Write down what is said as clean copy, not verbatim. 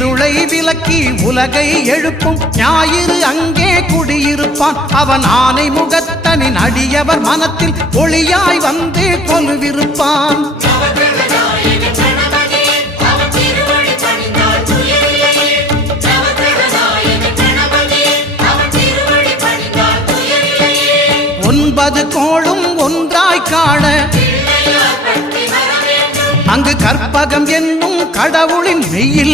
இருளை விலக்கி உலகை எழுப்பும் ஞாயிறு அங்கே குடியிருப்பான். அவன் ஆனை முகத்தனின் அடியவர் மனத்தில் ஒளியாய் வந்து கொலுவிருப்பான். ஒன்பது கோளும் ஒன்றாய் காண அங்கு கற்பகம் என்னும் கடவுளின் மெய்யில்